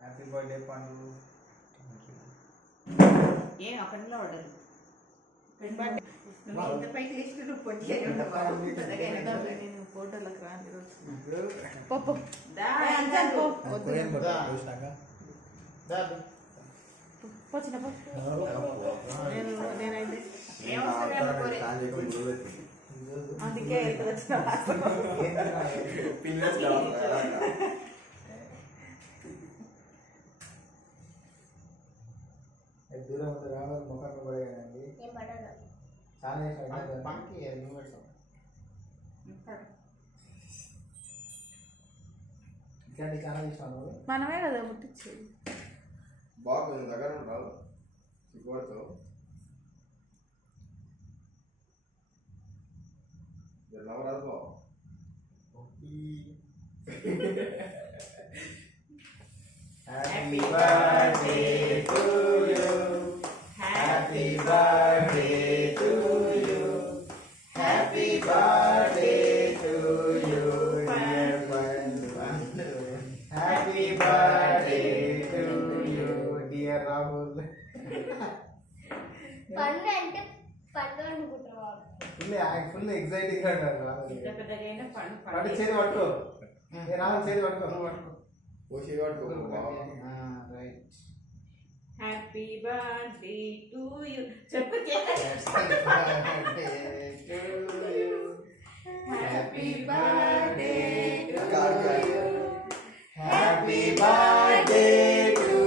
Happy birthday పండు. ఏం అక్కడ ఆర్డర్ ఇంత పైకి లిస్ట్ నువ్వు పొచ్చేది నేను ఫోటోలకు రాని రోజు నేనైతే అందుకే దూరం ఉంది రావాలి ముఖం పడేయండి. చాలా పనికి ఇట్లాంటి చాలా ఇష్టం. మనమే కదా ముట్టించేది. బాగుంది దగ్గర ఉంటావు సిగ్గుపడతావు. నవరాదు బాబు. Happy birthday to you. Happy birthday to you. Happy birthday to you, dear Pandu. Happy birthday to you, dear Rahul. పండు అంటే పండు అనుకుంటావా? ఫుల్ ఎక్సైటింగ్ అంటారు. పట్టు చేతి పట్టుకో. రాహుల్ చేతి పట్టుకో. Right. Happy birthday to you చెప్పు. Happy birthday happy birthday to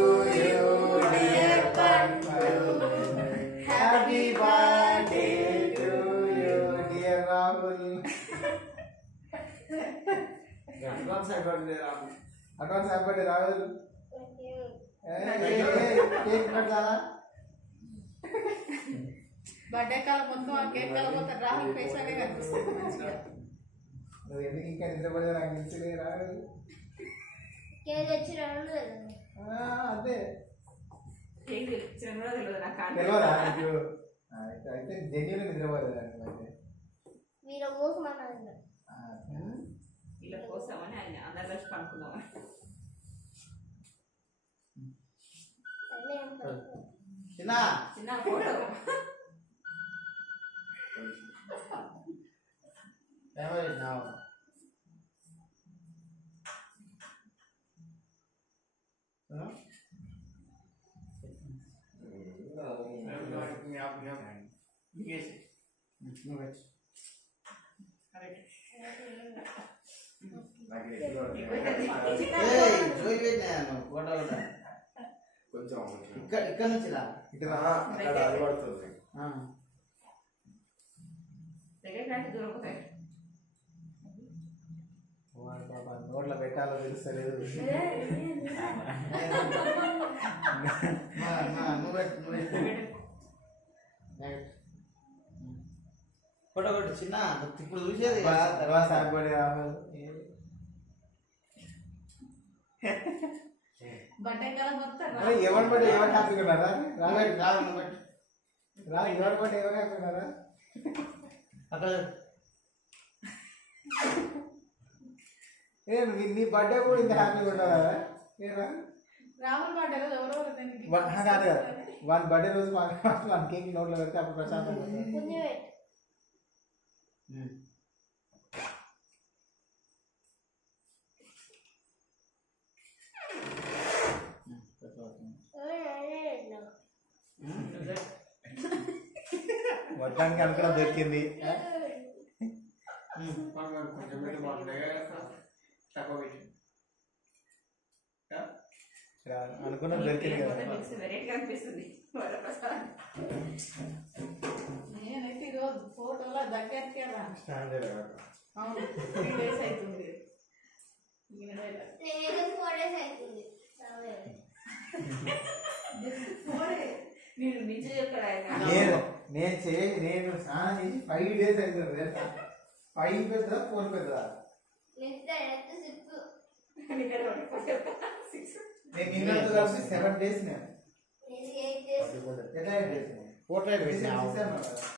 you dear Pandu. Happy birthday to you dear Rahul. Advance happy birthday Rahul. Advance happy birthday Rahul. Cake కట్టాలా? బర్త్డే కాలం మొత్తం ఆ కేక్ కాలం మొత్తం రాహుల్ ఫేస్ అనే కనిపిస్తుంది మంచిగా. నువ్వు ఎందుకు ఇంకా నిద్రపడేది నాకు తెలిసి రాహుల్. కేక్ వచ్చి రెండు అదే కేక్ తెచ్చిన కూడా తెలియదు నాకు. తెలియదా నీకు? అయితే జెన్యున్ నిద్రపోలేదు అయితే వీళ్ళ కోసం అన్నది. వీళ్ళ కోసమని ఆయన అందరు కలిసి పనుకుందామని. చిన్న చిన్న ఫోటో ఏమైనావు? కొంచెం ఇక్కడ నుంచి రా. అక్కడ అది పడుతుంది. దొరుకుతాయి. నోట్లో పెట్టాలో తెలుస్తలేదు. ఫోటో కొట్టు చిన్న ఇప్పుడు చూసేది తర్వాత హ్యాపీ రాహుల్. బర్త్డే కాలం మొత్తం ఎవరి బట్టి ఎవరు హ్యాపీగా ఉన్నారా? రావు రా ఎవరి బట్టి ఎవరు హ్యాపీ ఉన్నారా? అక్కడ నీ బర్త్డే కూడా ఇంత హ్యాపీగా ఉన్నారా? రాహుల్ బర్త్డే రోజు ఎవరెవరు కాదు కదా, వన్ బర్త్డే రోజు వన్ కేక్ నోట్లో పెడితే అప్పుడు ప్రశాంతంగా ఉంటుంది. మొత్తానికి అనుకున్న దొరికింది. అనుకున్న దొరికింది కదా. నేనైతే ఈరోజు ఫోటోలో దగ్గరికి అవును 3 days అవుతుంది. నేనైతే 4 days అవుతుంది. నేను నిజం చెప్పాడు. నేను స్నానం చేసి 5 days అవుతుంది. 5 పెద్దదా 4 పెద్దదా? నేను నిన్నతో కలిసి 7 days. 8 days. ఎట్లా 8 days?